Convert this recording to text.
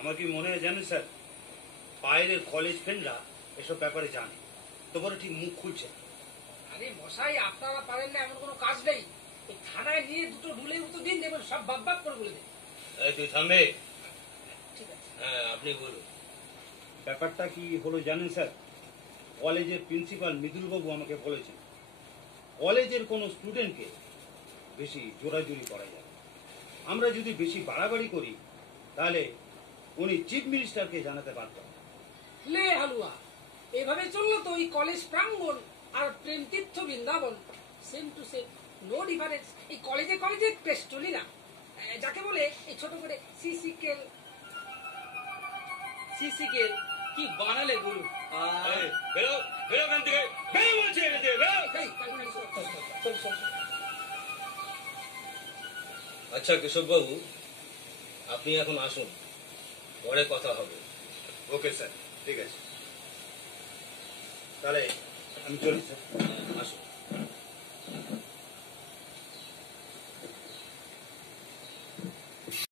আমার কি মনে হয় জানেন স্যার, বাইরের কলেজ ফ্রেন্ডরা এসব ব্যাপারে জানে, তবুও ঠিক মুখ খুলছে না। আরে মশাই, আপনারা পারেন না এমন কোনো কাজ নেই। এই থানায় নিয়ে দুটো রুলের মতো দিন, দেবেন সব বাপ বাপ করে বলে দেবেন। এই তুই থামবে। ঠিক আছে। হ্যাঁ, আপনি বলুন। ব্যাপারটা কি হলো জানেন স্যার, কলেজের প্রিন্সিপাল মৃদুলবাবু আমাকে বলেছেন কলেজের কোনো স্টুডেন্টকে বেশি জোরাজুরি করা যাবে। আমরা যদি বেশি বাড়াবাড়ি করি তাহলে উনি চিফ মিনিস্টারকে জানাতে পারতেন। লে হালুয়া, এভাবে চললো তো এই কলেজ প্রাঙ্গণ আর প্রেম তীর্থ Vrindavan same to same, no difference. এই কলেজে কলেজে পেস্টলি না, যাকে বলে এই ছোট করে সিসিকেল। সিসিকেল কি বানালে বলুন। এই, বেরো বেরো এখান থেকে, বেরো বলছি এখান থেকে, বেরো। আচ্ছা কেশববাবু, আপনি এখন আসুন, পরে কথা হবে। ওকে স্যার, ঠিক আছে, তাহলে আমি চলি স্যার। আসুন।